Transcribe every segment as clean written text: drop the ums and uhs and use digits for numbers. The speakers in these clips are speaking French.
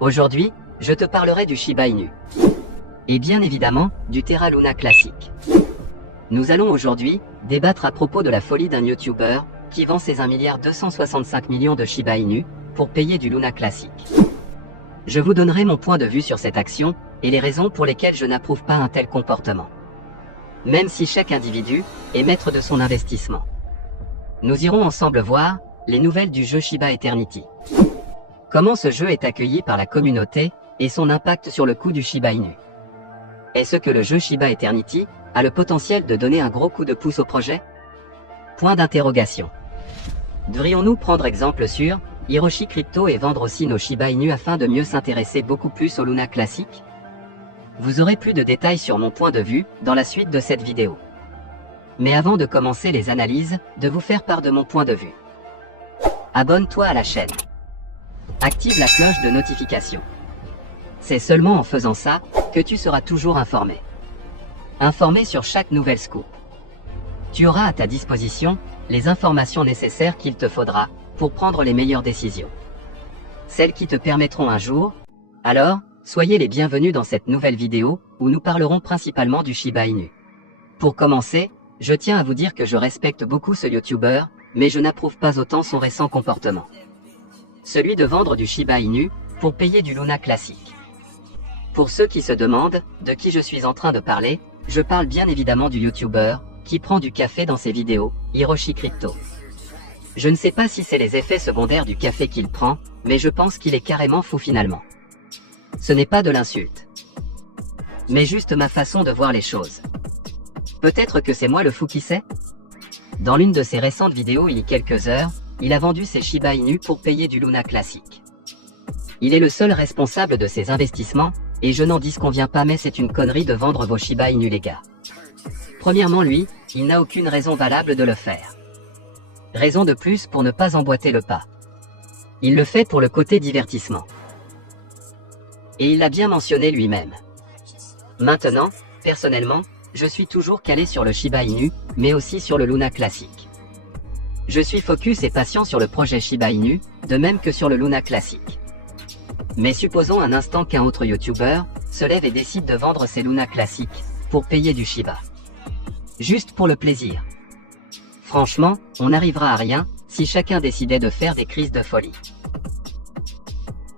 Aujourd'hui, je te parlerai du Shiba Inu. Et bien évidemment, du Terra Luna classique. Nous allons aujourd'hui débattre à propos de la folie d'un YouTuber qui vend ses 1,265 milliard de Shiba Inu pour payer du Luna classique. Je vous donnerai mon point de vue sur cette action et les raisons pour lesquelles je n'approuve pas un tel comportement. Même si chaque individu est maître de son investissement. Nous irons ensemble voir les nouvelles du jeu Shiba Eternity. Comment ce jeu est accueilli par la communauté et son impact sur le coût du Shiba Inu. Est-ce que le jeu Shiba Eternity a le potentiel de donner un gros coup de pouce au projet? Point d'interrogation. Devrions-nous prendre exemple sur Hiroshi Crypto et vendre aussi nos Shiba Inu afin de mieux s'intéresser beaucoup plus au Luna classique? Vous aurez plus de détails sur mon point de vue dans la suite de cette vidéo. Mais avant de commencer les analyses, de vous faire part de mon point de vue. Abonne-toi à la chaîne. Active la cloche de notification. C'est seulement en faisant ça que tu seras toujours informé. Informé sur chaque nouvelle scoop. Tu auras à ta disposition les informations nécessaires qu'il te faudra pour prendre les meilleures décisions. Celles qui te permettront un jour. Alors, soyez les bienvenus dans cette nouvelle vidéo où nous parlerons principalement du Shiba Inu. Pour commencer, je tiens à vous dire que je respecte beaucoup ce YouTuber, mais je n'approuve pas autant son récent comportement. Celui de vendre du Shiba Inu pour payer du Luna classique. Pour ceux qui se demandent de qui je suis en train de parler, je parle bien évidemment du YouTuber qui prend du café dans ses vidéos, Hiroshi Crypto. Je ne sais pas si c'est les effets secondaires du café qu'il prend, mais je pense qu'il est carrément fou finalement. Ce n'est pas de l'insulte, mais juste ma façon de voir les choses. Peut-être que c'est moi le fou qui sait? Dans l'une de ses récentes vidéos il y a quelques heures, il a vendu ses Shiba Inu pour payer du Luna classique. Il est le seul responsable de ses investissements, et je n'en disconviens pas mais c'est une connerie de vendre vos Shiba Inu les gars. Premièrement lui, il n'a aucune raison valable de le faire. Raison de plus pour ne pas emboîter le pas. Il le fait pour le côté divertissement. Et il l'a bien mentionné lui-même. Maintenant, personnellement, je suis toujours calé sur le Shiba Inu, mais aussi sur le Luna classique. Je suis focus et patient sur le projet Shiba Inu, de même que sur le Luna classique. Mais supposons un instant qu'un autre YouTuber se lève et décide de vendre ses Luna classiques pour payer du Shiba. Juste pour le plaisir. Franchement, on n'arrivera à rien si chacun décidait de faire des crises de folie.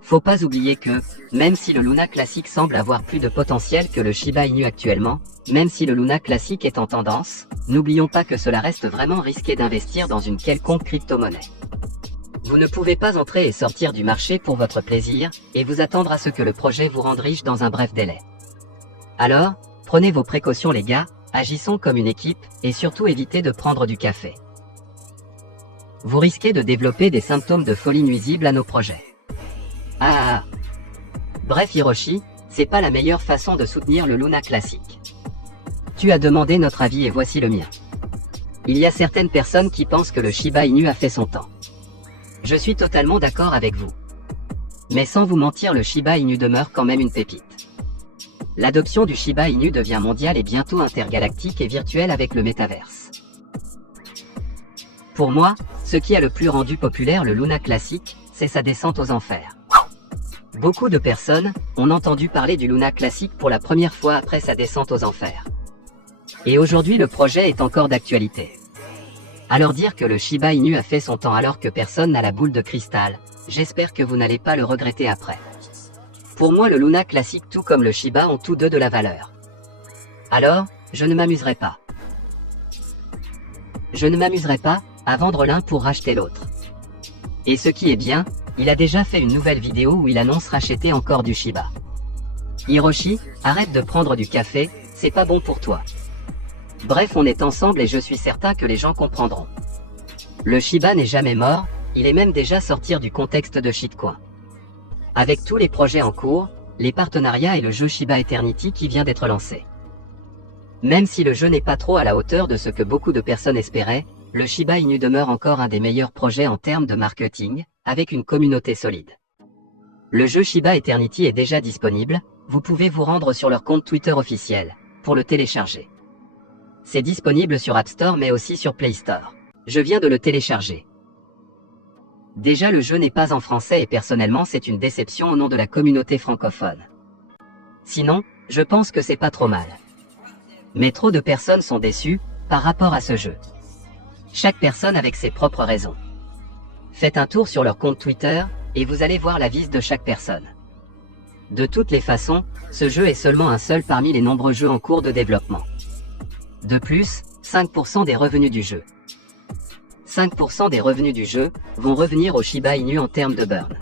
Faut pas oublier que, même si le Luna classique semble avoir plus de potentiel que le Shiba Inu actuellement, même si le Luna classique est en tendance, n'oublions pas que cela reste vraiment risqué d'investir dans une quelconque crypto-monnaie. Vous ne pouvez pas entrer et sortir du marché pour votre plaisir, et vous attendre à ce que le projet vous rende riche dans un bref délai. Alors, prenez vos précautions les gars, agissons comme une équipe, et surtout évitez de prendre du café. Vous risquez de développer des symptômes de folie nuisibles à nos projets. Bref Hiroshi, c'est pas la meilleure façon de soutenir le Luna classique. Tu as demandé notre avis et voici le mien. Il y a certaines personnes qui pensent que le Shiba Inu a fait son temps. Je suis totalement d'accord avec vous. Mais sans vous mentir le Shiba Inu demeure quand même une pépite. L'adoption du Shiba Inu devient mondiale et bientôt intergalactique et virtuelle avec le métaverse. Pour moi, ce qui a le plus rendu populaire le Luna classique, c'est sa descente aux enfers. Beaucoup de personnes ont entendu parler du Luna classique pour la première fois après sa descente aux enfers. Et aujourd'hui le projet est encore d'actualité. Alors dire que le Shiba Inu a fait son temps alors que personne n'a la boule de cristal, j'espère que vous n'allez pas le regretter après. Pour moi le Luna classique tout comme le Shiba ont tous deux de la valeur. Alors, je ne m'amuserai pas. Je ne m'amuserai pas à vendre l'un pour racheter l'autre. Et ce qui est bien, il a déjà fait une nouvelle vidéo où il annonce racheter encore du Shiba. Hiroshi, arrête de prendre du café, c'est pas bon pour toi. Bref on est ensemble et je suis certain que les gens comprendront. Le Shiba n'est jamais mort, il est même déjà sorti du contexte de shitcoin. Avec tous les projets en cours, les partenariats et le jeu Shiba Eternity qui vient d'être lancé. Même si le jeu n'est pas trop à la hauteur de ce que beaucoup de personnes espéraient, le Shiba Inu demeure encore un des meilleurs projets en termes de marketing, avec une communauté solide. Le jeu Shiba Eternity est déjà disponible, vous pouvez vous rendre sur leur compte Twitter officiel, pour le télécharger. C'est disponible sur App Store mais aussi sur Play Store. Je viens de le télécharger. Déjà le jeu n'est pas en français et personnellement c'est une déception au nom de la communauté francophone. Sinon, je pense que c'est pas trop mal. Mais trop de personnes sont déçues par rapport à ce jeu. Chaque personne avec ses propres raisons. Faites un tour sur leur compte Twitter et vous allez voir la vis de chaque personne. De toutes les façons, ce jeu est seulement un seul parmi les nombreux jeux en cours de développement. De plus, 5% des revenus du jeu. 5% des revenus du jeu vont revenir au Shiba Inu en termes de burn.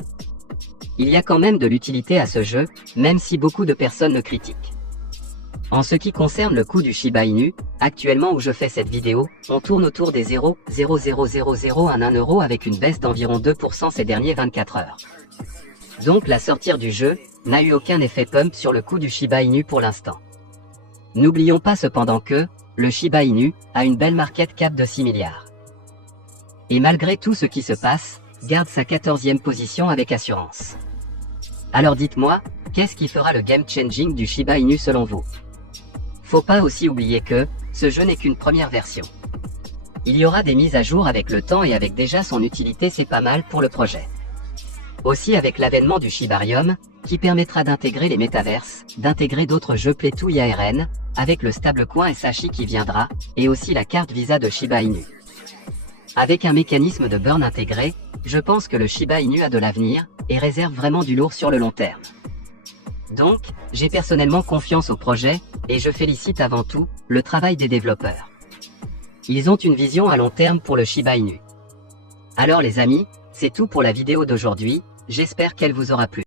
Il y a quand même de l'utilité à ce jeu, même si beaucoup de personnes le critiquent. En ce qui concerne le coût du Shiba Inu, actuellement où je fais cette vidéo, on tourne autour des 0,00001 euro avec une baisse d'environ 2% ces derniers 24 heures. Donc la sortie du jeu n'a eu aucun effet pump sur le coût du Shiba Inu pour l'instant. N'oublions pas cependant que, le Shiba Inu a une belle market cap de 6 milliards. Et malgré tout ce qui se passe, garde sa 14e position avec assurance. Alors dites-moi, qu'est-ce qui fera le game changing du Shiba Inu selon vous? Faut pas aussi oublier que, ce jeu n'est qu'une première version. Il y aura des mises à jour avec le temps et avec déjà son utilité, c'est pas mal pour le projet. Aussi avec l'avènement du Shibarium, qui permettra d'intégrer les métaverses, d'intégrer d'autres jeux Play to ARN, avec le stablecoin SHI qui viendra, et aussi la carte Visa de Shiba Inu. Avec un mécanisme de burn intégré, je pense que le Shiba Inu a de l'avenir, et réserve vraiment du lourd sur le long terme. Donc, j'ai personnellement confiance au projet, et je félicite avant tout, le travail des développeurs. Ils ont une vision à long terme pour le Shiba Inu. Alors les amis, c'est tout pour la vidéo d'aujourd'hui, j'espère qu'elle vous aura plu.